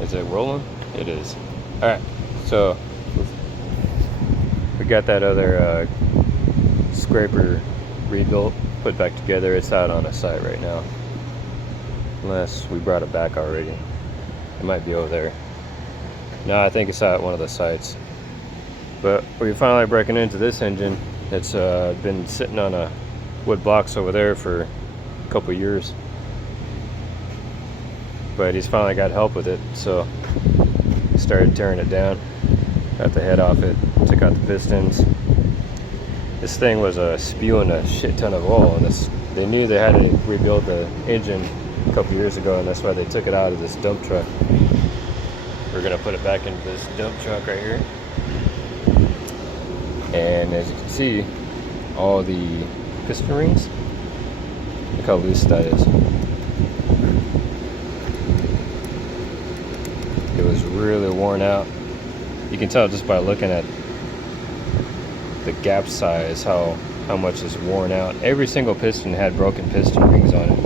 Is it rolling? It is. Alright, so we got that other scraper rebuilt, put back together. It's out on a site right now. Unless we brought it back already. It might be over there. No, I think it's out at one of the sites. But we're finally breaking into this engine. It's been sitting on a wood blocks over there for a couple years. But he's finally got help with it, so he started tearing it down. Got the head off it, took out the pistons. This thing was spewing a shit ton of oil, and they knew they had to rebuild the engine a couple years ago, and that's why they took it out of this dump truck. We're gonna put it back into this dump truck right here. And as you can see, all the piston rings, look how loose that is. It was really worn out. You can tell just by looking at the gap size how much is worn out. Every single piston had broken piston rings on it.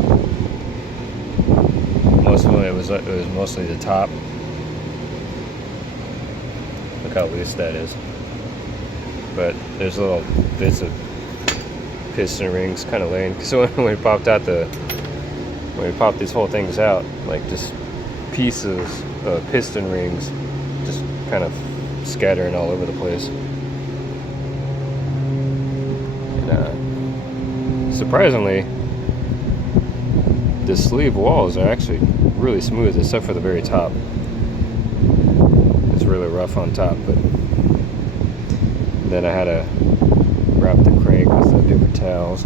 Most of them, it was mostly the top. Look how loose that is. But there's little bits of piston rings kind of laying. So when we popped these whole things out, like just pieces of piston rings just kind of scattering all over the place. And surprisingly, the sleeve walls are actually really smooth except for the very top. It's really rough on top, but then I had to wrap the crank with the paper towels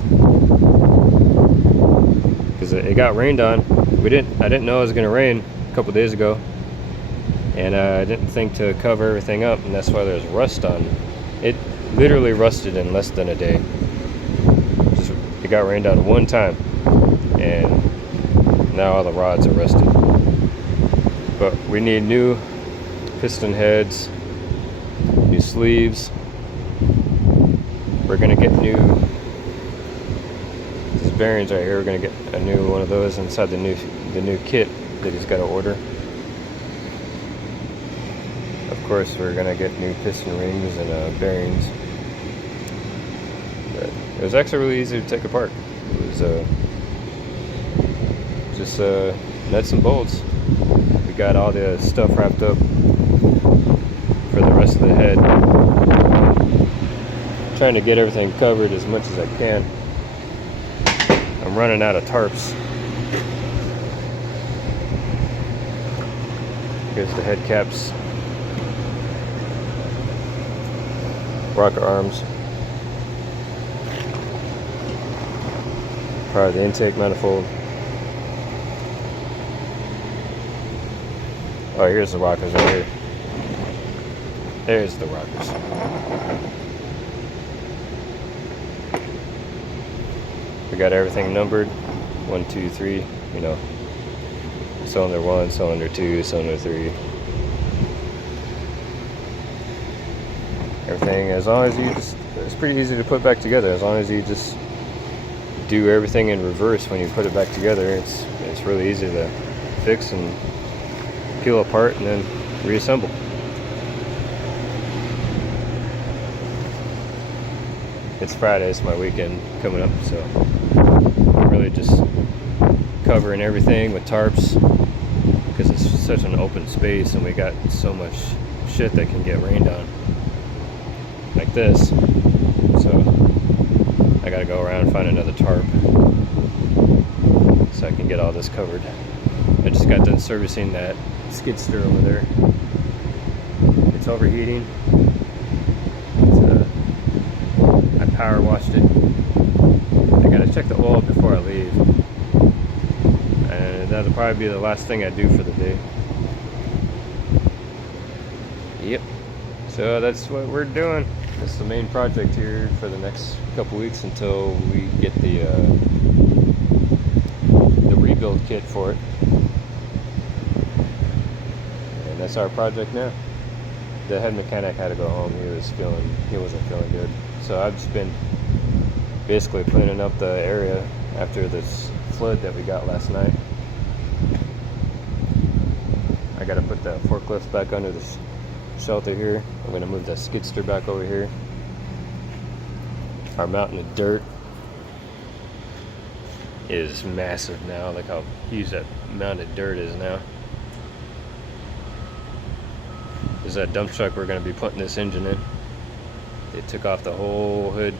because it got rained on. I didn't know it was gonna rain a couple days ago, and I didn't think to cover everything up, and that's why there's rust on it. Literally rusted in less than a day. It got rained on one time, and now all the rods are rusted. But we need new piston heads, new sleeves. We're gonna get these bearings right here. We're gonna get a new one of those inside the new kit that he's got to order. Of course, we're gonna get new piston rings and bearings. But it was actually really easy to take apart. It was just nuts and bolts. We got all the stuff wrapped up for the rest of the head. Trying to get everything covered as much as I can. I'm running out of tarps. Here's the head caps, rocker arms, part of the intake manifold. Oh, here's the rockers right here. There's the rockers. We got everything numbered, 1, 2, 3, you know, cylinder 1, cylinder 2, cylinder 3. Everything, as long as it's pretty easy to put back together, as long as you just do everything in reverse when you put it back together. It's really easy to fix and peel apart and then reassemble. It's Friday, it's my weekend coming up, so I'm really just covering everything with tarps because it's such an open space and we got so much shit that can get rained on like this. So I gotta go around and find another tarp so I can get all this covered. I just got done servicing that skid steer over there. It's overheating. I power washed it. I gotta check the oil before I leave, and that'll probably be the last thing I do for the day. Yep. So that's what we're doing. That's the main project here for the next couple weeks until we get the rebuild kit for it. And that's our project now. The head mechanic had to go home. He wasn't feeling good. So I've just been basically cleaning up the area after this flood that we got last night. I gotta put the forklift back under the shelter here. I'm gonna move the skidster back over here. Our mountain of dirt is massive now. Look how huge that mountain of dirt is now. This is that dump truck we're gonna be putting this engine in. They took off the whole hood.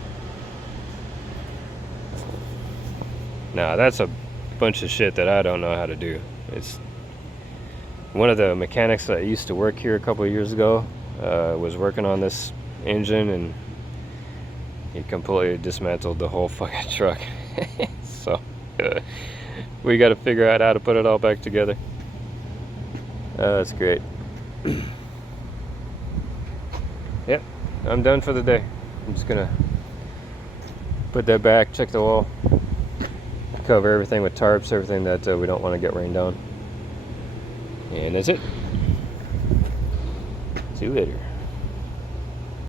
Now that's a bunch of shit that I don't know how to do. It's one of the mechanics that used to work here a couple of years ago was working on this engine, and he completely dismantled the whole fucking truck. So we got to figure out how to put it all back together. That's great. Yep, I'm done for the day. I'm just gonna put that back, check the wall, cover everything with tarps, everything that we don't want to get rained on. And that's it. See you later.